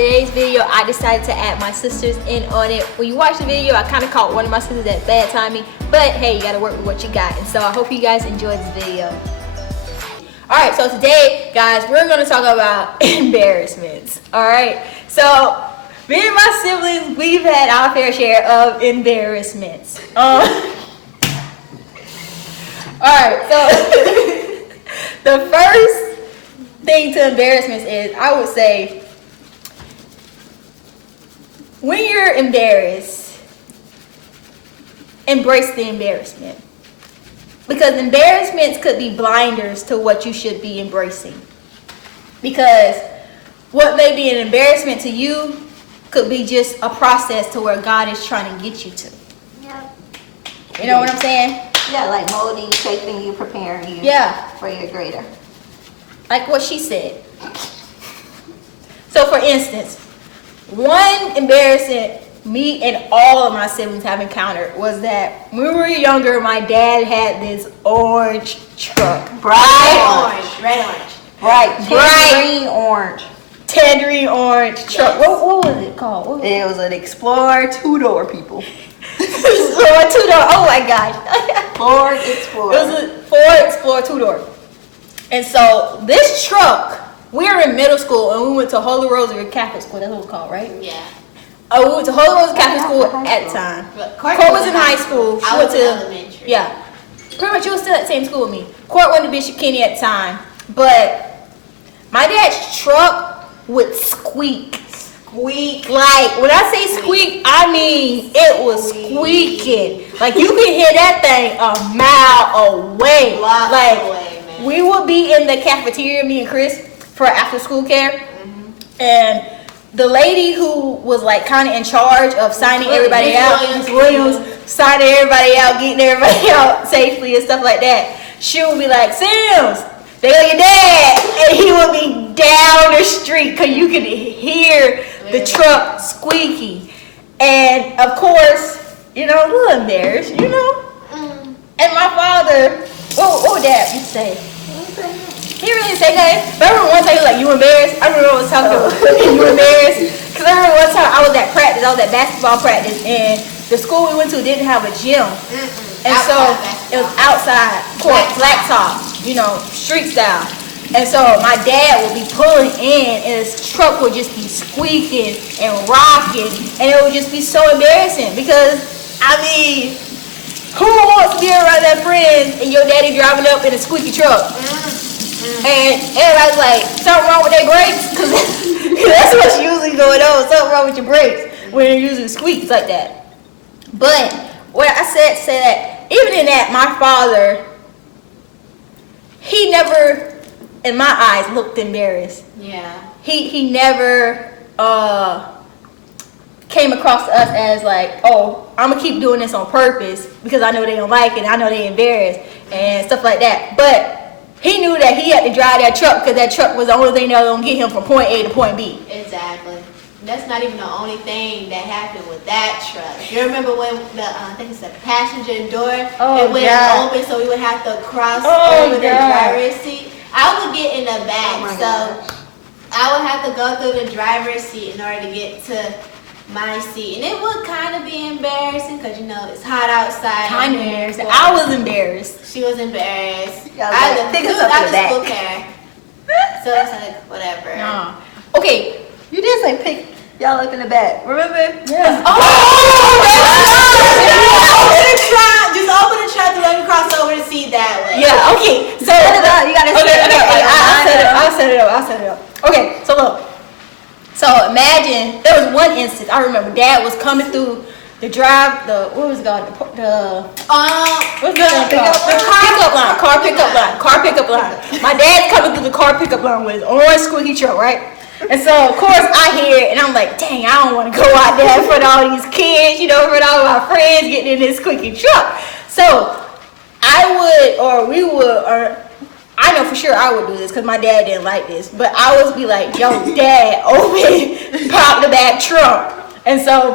today's video, I decided to add my sisters in on it. When you watch the video, I kind of caught one of my sisters at bad timing, but hey, you gotta work with what you got. And so I hope you guys enjoyed this video. Alright, so today, guys, we're gonna talk about embarrassments. Alright, so me and my siblings, we've had our fair share of embarrassments. Alright, so the first thing to embarrassments is, I would say, when you're embarrassed, embrace the embarrassment. Because embarrassments could be blinders to what you should be embracing. Because what may be an embarrassment to you could be just a process to where God is trying to get you to. Yeah. You know what I'm saying? Yeah, like molding, shaping you, preparing you. Yeah. For your greater. Like what she said. So for instance, one embarrassment me and all of my siblings have encountered was that when we were younger, my dad had this orange truck. Bright orange, red orange. Bright, Bright. tangerine orange. Tangerine orange truck. Yes. What was it called? What was it? It was an Explorer two-door, people. Explorer two-door. Oh my gosh. Ford It Explorer. was a Ford Explorer two-door. And so this truck, we were in middle school and we went to Holy Rosary Catholic School. That's what it's called, right? Yeah. We went to Holy Rosary Catholic School High at the school. time. But Court was in high school. She I went was in to elementary. yeah. Pretty much you was still at the same school with me. Court went to Bishop Kenny at the time. But my dad's truck would squeak. Squeak. Like, when I say squeak, I mean it was squeaking. Like, you could hear that thing a mile away. Blocks Like, away, man. we would be in the cafeteria, me and Chris, for after school care. And the lady who was like kind of in charge of signing everybody out, Miss Williams, signing everybody out, getting everybody out safely and stuff like that, she would be like, Sims, they got your dad. And he would be down the street because you could hear the truck squeaking. And of course, you know, a little embarrassed, you know. And my father, what would Dad used to say? He really didn't say nothing. But I remember one time he was like, you embarrassed? I remember I was talking to him, you embarrassed? Because I remember one time I was at practice, I was at basketball practice, and the school we went to didn't have a gym. And so it was outside court, blacktop, you know, street style. And so my dad would be pulling in and his truck would just be squeaking and rocking, and it would just be so embarrassing because, I mean, who wants to be around that friend and your daddy driving up in a squeaky truck? And everybody's like, something wrong with their brakes? Because that's what's usually going on. Something wrong with your brakes when you're using squeaks like that. But what I said that, even in that, my father, he never, in my eyes, looked embarrassed. Yeah. He never came across to us as like, oh, I'm going to keep doing this on purpose because I know they don't like it, I know they embarrassed and stuff like that. But he knew that he had to drive that truck because that truck was the only thing that was going to get him from point A to point B. Exactly. That's not even the only thing that happened with that truck. You remember when the I think it's the passenger door it went open, so we would have to cross over the driver's seat. I would get in the back, I would have to go through the driver's seat in order to get to my seat, and it would kind of be embarrassing because you know it's hot outside. Kind of embarrassed. I was embarrassed. She was embarrassed. Yeah, I had to think do it's up to the back. school care. So it's like whatever. No. Okay. You did say pick y'all up in the back. Remember? Yeah. Just open the trunk to let me cross over to see that way. Yeah, okay. So You gotta set it up. I'll set it up. Okay, so look. So imagine there was one instance I remember Dad was coming through the drive, what was it called? What's that called? Car pickup line. My dad's coming through the car pickup line with his orange squeaky truck, right? And so of course I hear it and I'm like, dang, I don't want to go out there in front of all these kids, you know, in front of all my friends getting in this squeaky truck. So I know for sure I would do this because my dad didn't like this, but I would be like, yo, Dad, pop the back trunk. And so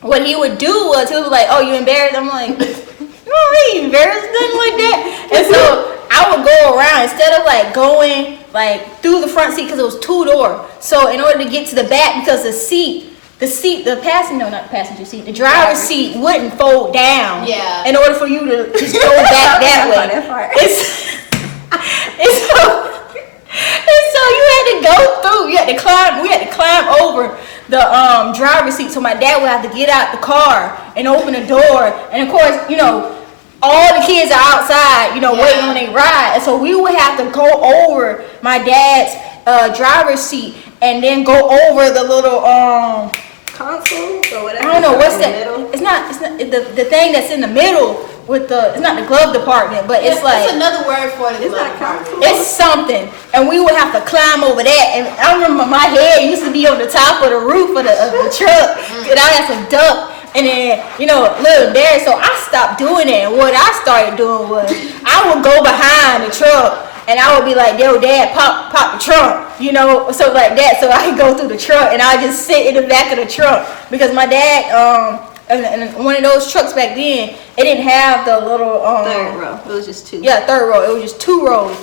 what he would do was he would be like, oh, you embarrassed? I'm like, no, I ain't embarrassed, nothing like that. And so I would go around instead of like going like through the front seat because it was 2-door. So in order to get to the back, because the passenger, no, not the passenger seat, the driver's seat wouldn't fold down. Yeah. In order for you to just go back that way. And so you had to go through. We had to climb over the driver's seat. So my dad would have to get out the car and open the door. And of course, you know, all the kids are outside, you know, waiting on their ride. And so we would have to go over my dad's driver's seat and then go over the little console or whatever. I don't know what's that. It's not the thing that's in the middle with the. It's not the glove department, but it's like it's another word for the glove department. It's something, and we would have to climb over that. And I remember my head used to be on the top of the roof of the truck, and I had to duck. And then, you know, little embarrassed. So I stopped doing it. And what I started doing was I would go behind the truck. And I would be like, yo, Dad, pop the trunk, you know, so like that. So I could go through the trunk and I would just sit in the back of the trunk. Because my dad, and one of those trucks back then, it didn't have the little... third row. It was just 2. Yeah, third row. It was just 2 rows.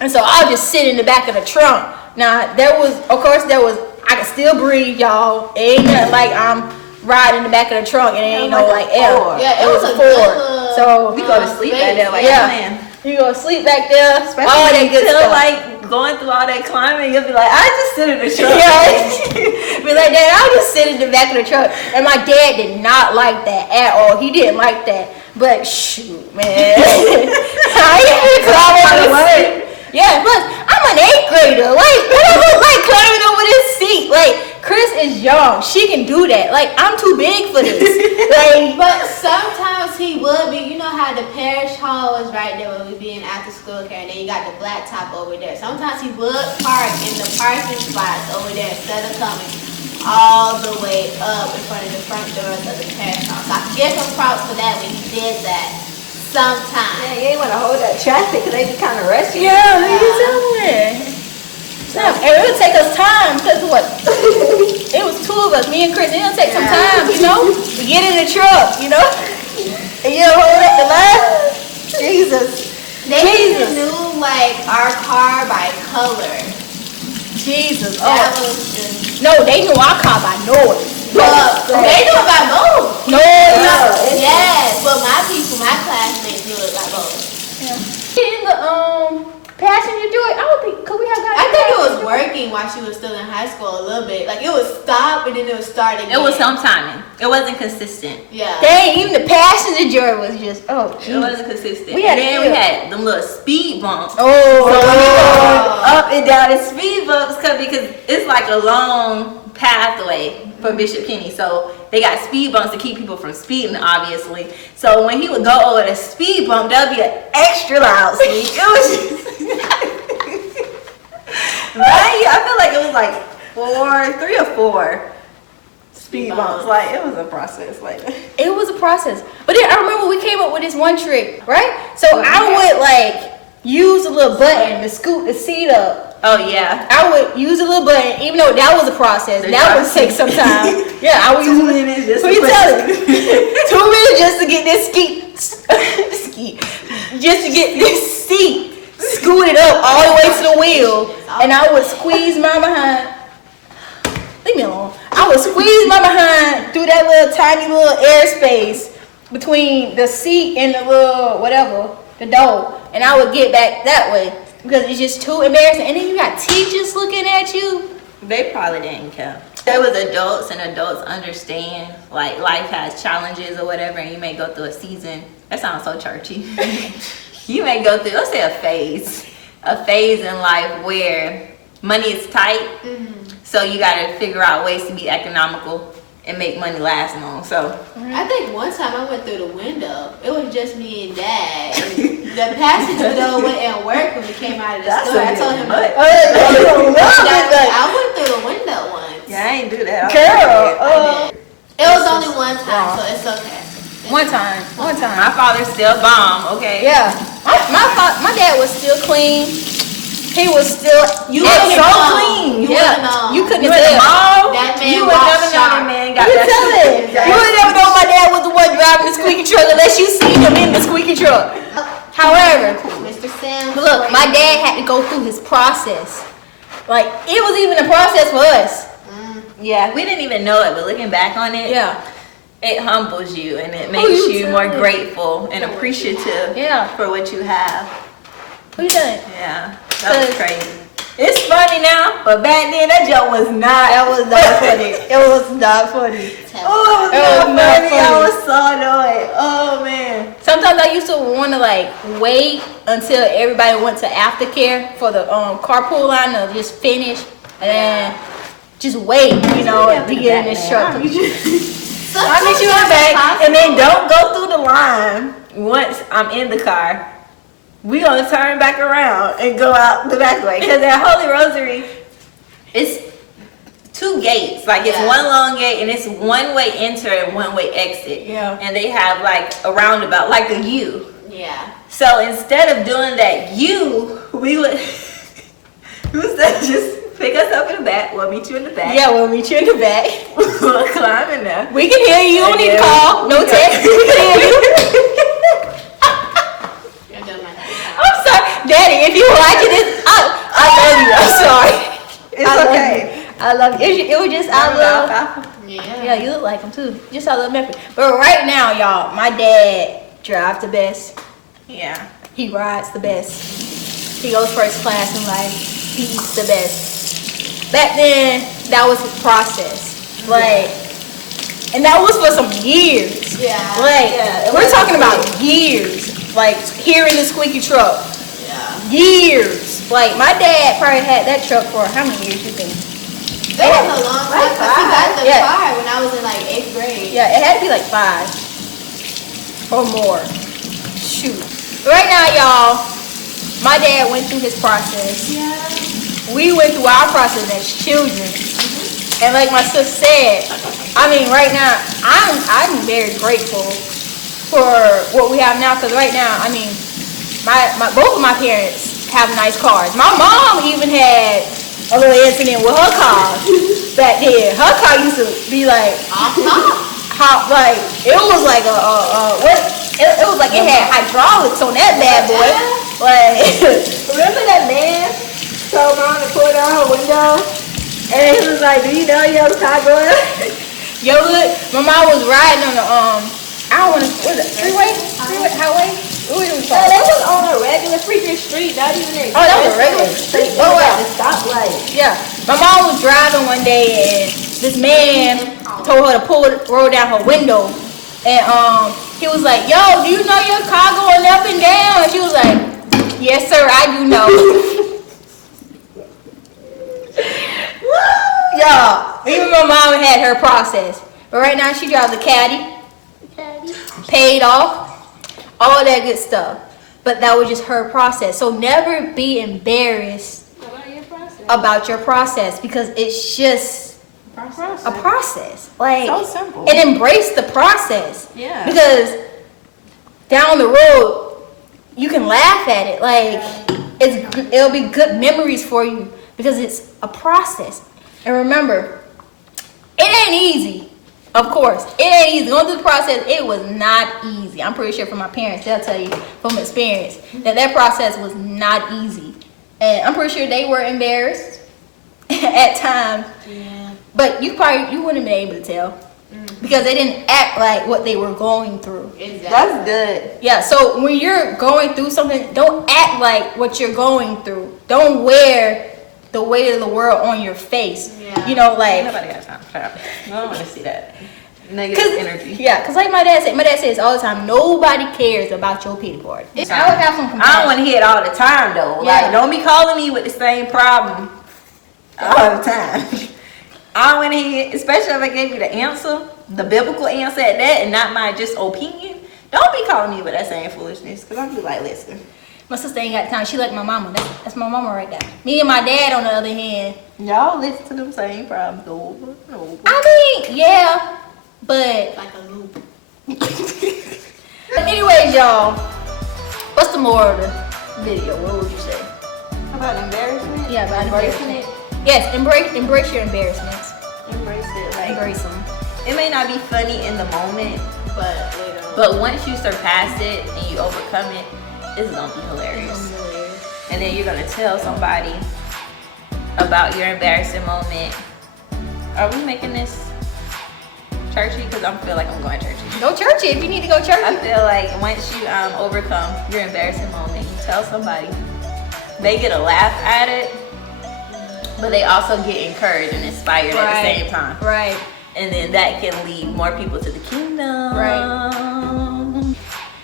And so I would just sit in the back of the trunk. Now, I could still breathe, y'all. It ain't nothing like I'm riding in the back of the trunk and it ain't no like L. Yeah, it was a 4. So we go to sleep back there like man. You go to sleep back there. Especially all that good stuff. Like going through all that climbing, you'll be like, I just sit in the truck. Yeah. Be like, Dad, I'll just sit in the back of the truck. And my dad did not like that at all. He didn't like that. But shoot, man. I ain't climb over the seat. Yeah, plus I'm an 8th grader. Like, what I look like climbing over this seat? Like, Chris is young. She can do that. Like, I'm too big for this. Like, but sometimes he would be. You know how the parish hall is right there when we be in after school care, and then you got the black top over there. Sometimes he would park in the parking spots over there instead of coming all the way up in front of the front doors of the parish hall. So I give him props for that when he did that. Sometimes. Yeah, you ain't want to hold that traffic because they be kind of rushing. yeah, what are you doing? And it would take us time because what? It was 2 of us, me and Chris. It'll take some time, you know, to get in the truck, you know. And you hold up the line. Jesus. They even knew like our car by color. Jesus. That was just. No, they knew our car by noise. They knew about both. No. Yes, but my classmates knew it by both. Yeah. In the passenger door, I would think, could we have gotten? I think it was working while she was still in high school a little bit. Like it would stop and then it would start again. It was some timing. It wasn't consistent. Yeah. Dang, even the passenger door was just It wasn't consistent. We had we had them little speed bumps. Oh. So when you go up and down the speed bumps, because it's like a long pathway for Bishop Kenny, so they got speed bumps to keep people from speeding, obviously. So when he would go over the speed bump, that would be an extra loud speed. It was just right? I feel like it was like 3 or 4 speed bumps. Like it was a process. Like It was a process. But then I remember we came up with this one trick, right? So I would like use a little button to scoot the seat up. oh yeah. I would use a little button, even though that was a process. That would take some time. Yeah, I would 2 minutes just Who to you put- telling? 2 minutes just to get this just to get this seat scooted up all the way to the wheel, and I would squeeze my behind. Leave me alone. I would squeeze my behind through that little tiny little airspace between the seat and the little whatever, the door, and I would get back that way because it's just too embarrassing. And then you got teachers looking at you. They probably didn't care. There was adults, and adults understand like life has challenges or whatever, and you may go through a season. That sounds so churchy. You may go through, let's say, a phase in life where money is tight, so you got to figure out ways to be economical and make money last long. So I think one time I went through the window. It was just me and Dad. And the passenger door wouldn't work when we came out of the store. I told him, I went through the window once. yeah, I ain't do that. Girl, It was only one time, so it's okay. one time. My father still bomb. Okay. Yeah, my dad was still clean. He was still You so wouldn't know. clean. You Yeah, wouldn't know. you couldn't You in the tell. mall? That man You would walked never know sharp. that man got You that tell shit. it. You would never know my dad was the one driving the squeaky truck unless you seen him in the squeaky truck. However, Mr. Sam. look, my dad had to go through his process. Like, it was even a process for us. Yeah, we didn't even know it, but looking back on it, Yeah. it humbles you and it makes you more grateful and appreciative Yeah. for what you have. Who you done? Yeah, that was crazy. It's funny now, but back then that joke was not. That was not funny. It was not funny. Oh, it was not funny. I was so annoyed. Oh man. Sometimes I used to want to like wait until everybody went to aftercare for the carpool line to just finish and then just wait, you know, to get in this truck. I'll meet you in the back, and then don't go through the line once I'm in the car. We gonna turn back around and go out the back way, because at Holy Rosary, it's 2 gates. Like it's one long gate and it's one way enter and one way exit. Yeah. And they have like a roundabout, like a U. Yeah. So instead of doing that U, we would just pick us up in the back. We'll meet you in the back. Yeah, we'll meet you in the back. We'll climb in there. We can hear you. You don't need to call. No text. We can hear you. I'm sorry, Daddy. If you watching this, I love you. I'm sorry. It's I love okay. you. I love you. It was just I love. Yeah. Yeah, you look like him too. Just I love Memphis. But right now, y'all, my dad drives the best. Yeah. He rides the best. He goes first class in life. He eats the best. Back then, that was his process. Like, and that was for some years. Yeah. Like, Yeah, we're talking about years. Like, hearing the squeaky truck. Yeah. Years. Like, my dad probably had that truck for how many years you think? It was a long time because he got the Yeah. car when I was in like 8th grade. Yeah, it had to be like 5 or more. Shoot. Right now, y'all, my dad went through his process. Yeah. We went through our process as children. And like my sister said, I mean, right now, I'm very grateful for what we have now. Because right now, I mean, my both of my parents have nice cars. My mom even had a little incident with her car back then. Her car used to be like, how, like, it was like it was like it had hydraulics on that bad boy. Like, remember that man told mom to put on her window? And he was like, do you know your car going? Yo, look, my mom was riding on the, I don't want to, what is it, freeway, highway? What was it called? That was on a regular freaking street, not even a Oh, that was a regular street. Oh, wow. Stoplight. Yeah, my mom was driving one day and this man told her to roll down her window. And he was like, yo, do you know your car going up and down? And she was like, yes, sir, I do know. Y'all, even my mom had her process. But right now she drives a caddy, paid off, all that good stuff. But that was just her process. So never be embarrassed about your process because it's just a process. Like, So simple. And embrace the process. Yeah. Because down the road, you can laugh at it. Like, it'll be good memories for you because it's a process. And remember, it ain't easy. Of course, it ain't easy. Going through the process, it was not easy. I'm pretty sure from my parents, they'll tell you from experience that process was not easy. And I'm pretty sure they were embarrassed at times. Yeah. But you wouldn't have been able to tell because they didn't act like what they were going through. Exactly. That's good. Yeah, so when you're going through something, don't act like what you're going through. Don't wear the weight of the world on your face. Yeah. You know, like, Nobody got time for that. I don't want to see that negative energy. yeah, because like my dad says all the time, nobody cares about your pity party. I would have some compassion. I don't want to hear it all the time though. Yeah. Like, don't be calling me with the same problem all the time. I don't want to hear it, especially if I gave you the answer, the biblical answer at that, and not my just opinion. Don't be calling me with that same foolishness, because I'm be like, listen. My sister ain't got time. She like my mama. That's my mama right there. Me and my dad, on the other hand, Y'all listen to them same problems over and over. I mean, yeah, but Like a loop. anyways, y'all, what's the moral of the video? What would you say? About embarrassment? Yeah, about embracing it. Yes, embrace your embarrassments. Embrace it. Like, Embrace them. it may not be funny in the moment, But later on. but once you surpass it and you overcome it, This is gonna be hilarious. And then you're gonna tell somebody about your embarrassing moment. Are we making this churchy? Because I feel like I'm going churchy. Go churchy if you need to go churchy. I feel like once you overcome your embarrassing moment, you tell somebody, they get a laugh at it, but they also get encouraged and inspired at the same time. Right. And then that can lead more people to the kingdom. Right.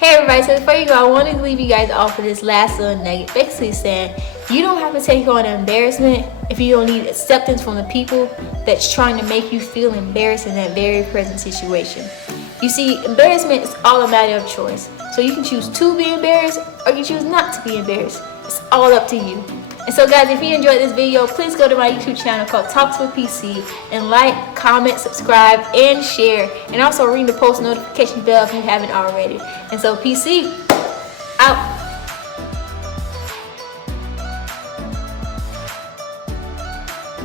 Hey everybody, so before you go, I want to leave you guys off with this last little nugget. Basically saying, you don't have to take on embarrassment if you don't need acceptance from the people that's trying to make you feel embarrassed in that very present situation. You see, embarrassment is all a matter of choice. So you can choose to be embarrassed or you choose not to be embarrassed. It's all up to you. And so guys, if you enjoyed this video, please go to my YouTube channel called Talks with PC and like, comment, subscribe, and share. And also ring the post notification bell if you haven't already. And so PC, out.